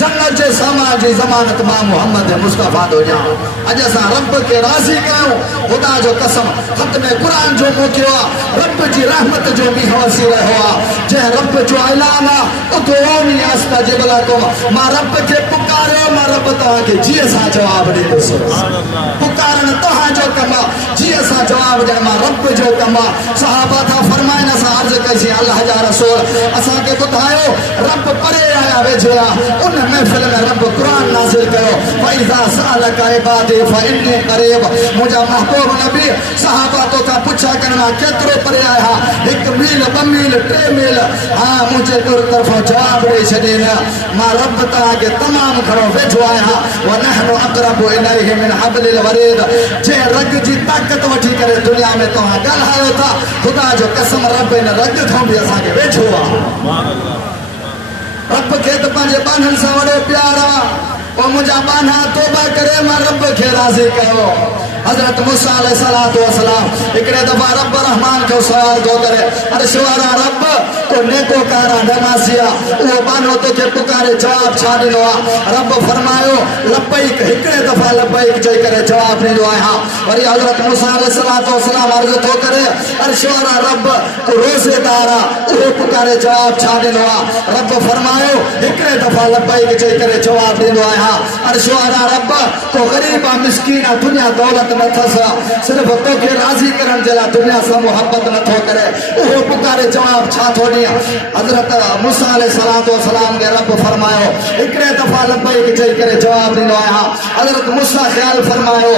जन्नत जे समाज जी ज़मानत मां मोहम्मद मुस्तफ़ा दो जा अज असां रब के राज़ी कयूं खुदा जो कसम खत में कुरान जो मोकियो रब जी रहमत जो भी वसी रहो जे रब जो ऐलान उदऊनी अस्तजिब लकुम मां रब के पुकारे मां रब तव्हां के जी सा जवाब ॾींदुसि पुकारन तव्हां जो कम जी सा जवाब ॾियण मां रब जो कम सहाबा था फरमाइन असां अर्ज़ कईसीं अल्लाह जा रसूल असां के ॿुधायो रब परे आया वेझो उन महफिल में रब कुरान नाज़िल कयो फइज़ा सअलक इबादी फइन्नी क़रीब मुझा महबूब नबी सहाबा तो का पुछा करना केतरो परे आया 1 मील 2 मील 3 मील हां मुझे तोर तरफ जवाब दे छॾीन मां रब तव्हां के तमाम घणो वेझो आया व नहनु अक़रबु इलैहि मिन हब्लिल वरीद जे रग जी ताकत वठी करे दुनिया में तव्हां ॻाल्हायो था खुदा जो कसम रब इन रग खां बि असां के वेझो आहे रब के तो पंहिंजे बाननि सां वॾो प्यार आहे पोइ मुंहिंजा बाना तौबा करे मां रब खे राज़ी कयो हज़रत मूसा अलैहिस्सलातु वस्सलाम हिकिड़े दफ़ा रब रहमान को सवाल थो करे अर्श वारा रब को नेकोकारा नमाज़ी आहे उहो बानो तोखे पुकारे जवाब छा ॾिनो आहे रब फरमायो लबैक हिकिड़े दफ़ा लबैक चई करे जवाब ॾींदो आहियां वरी हज़रत मूसा अलैहिस्सलातु वस्सलाम अर्ज़ थो करे अर्श वारा रब को रोज़ेदार आहे उहो पुकारे जवाब छा ॾिनो आहे रब फरमायो हिकिड़े दफ़ा लबैक चई करे जवाब ॾींदो आहियां अर्श वारा रब को ग़रीब आहे मिस्कीन आहे दुनिया दौलत सिर्फ तोखे राज़ी करण जे लाइ दुनिया सां मोहब्बत नथो करे उहो पुकारे जवाब छा थो ॾियां हज़रत मूसा अलैहिस्सलातु वस्सलाम खे रब फरमायो हिकिड़े दफ़ा लबैक चई करे जवाब ॾींदो आहियां हज़रत मूसा ख़्याल फरमायो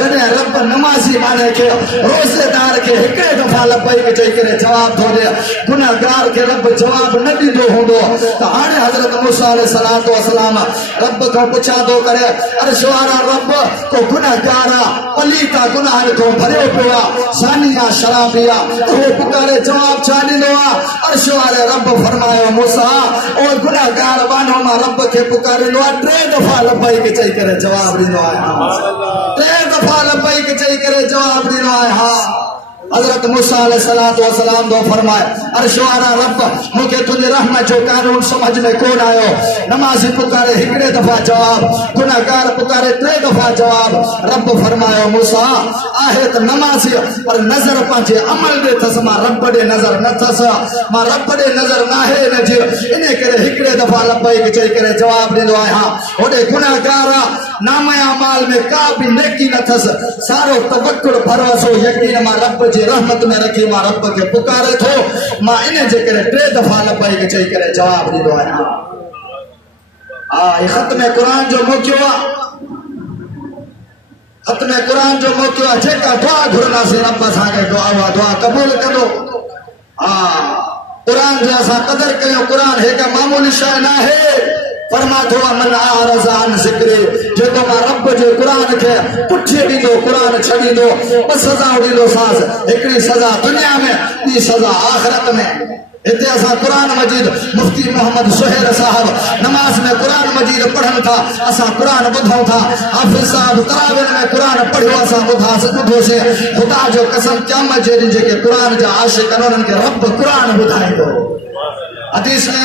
जॾहिं रब नमाज़ी माने खे रोज़ेदार खे हिकिड़े दफ़ा लबैक चई करे जवाब थो ॾिए गुनाहगार खे रब जवाब न ॾींदो हूंदो त हाणे हज़रत मूसा अलैहिस्सलातु वस्सलाम रब खां पुछा थो करे अर्श वारा रब को गुनाहगार पलीता गुनाह को भरियो पियो आहे सानिया शराबिया उहो पुकारे जवाब छा ॾींदो आहे अर्श वारे रब फरमायो मूसा ओ गुनाहगार बानो मां रब खे पुकारींदो आहे 3 दफ़ा लबैक चई करे जवाब ॾींदो आहियां 3 दफ़ा लबैक चई करे जवाब ॾींदो आहियां हज़रत मूसा अलैहिस्सलातु वस्सलाम दो फरमाए अर्श वारा रब मूंखे तुंहिंजे रहमत जो कानून समझ में कोन आयो नमाज़ी पुकारे हिकिड़े दफ़ा जवाब गुनाहगार पुकारे 3 दफ़ा जवाब रब फरमायो मूसा आहे त नमाज़ी पर नज़र पंहिंजे अमल ॾे अथसि मां रब ॾे नज़र न अथसि मां रब ॾे नज़र नाहे हिनजी इन करे हिकिड़े दफ़ा लबैक चई करे जवाब ॾींदो आहियां होॾे गुनाहगार नामे अमाल में का बि नेकी न अथसि सारो तवक्कुल भरोसो यकीन मां रब जी रहमत में रखी मां रब के पुकारे थो मां इन जे करे 3 दफ़ा लबैक चई करे जवाब ॾींदो आहियां खत में कुरान जो मोकियो आहे खत में कुरान जो मोकियो आहे जेका दुआ घुरंदासीं रब असांखे दुआ क़बूल कंदो कुरान जो असां क़दर कयूं कुरान हिकु मामूली शइ न आहे फरमा थो मन आरज़ अन ज़िक्री जेको मां रब जे कुरान खे पुठिए ॾींदो कुरान छॾींदो 2 सज़ाऊं ॾींदो सास हिकिड़ी सज़ा दुनिया में ॿी सज़ा आख़िरत में हिते असां कुरान मजीद मुफ्ती मोहम्मद सुहेल साहब नमाज में कुरान मजीद पढ़नि था असां कुरान ॿुधूं था हाफ़िज़ साहब तरावीह में कुरान पढ़ियो असां ॿुधोसीं ख़ुदा जो कसम क़यामत जे ॾींहुं जेके कुरान जा आशिक़ आहिनि उन्हनि खे रब कुरान ॿुधाईंदो हदीस में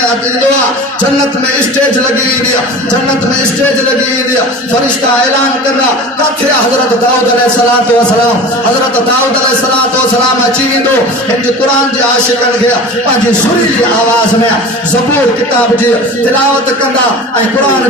जन्नत में स्टेज लगी हुई जन्नत में स्टेज लगी हुई फरिश्ता ऐलान करना काथे हज़रत दाऊद अलैहिस्सलातु वस्सलाम हज़रत दाऊद अलैहिस्सलातु वस्सलाम अची वेंदो हिन कुरान जे आशिक़नि खे पंहिंजी सुरीली आवाज़ में ज़बूर किताब जी तिलावत कंदा ऐं कुरान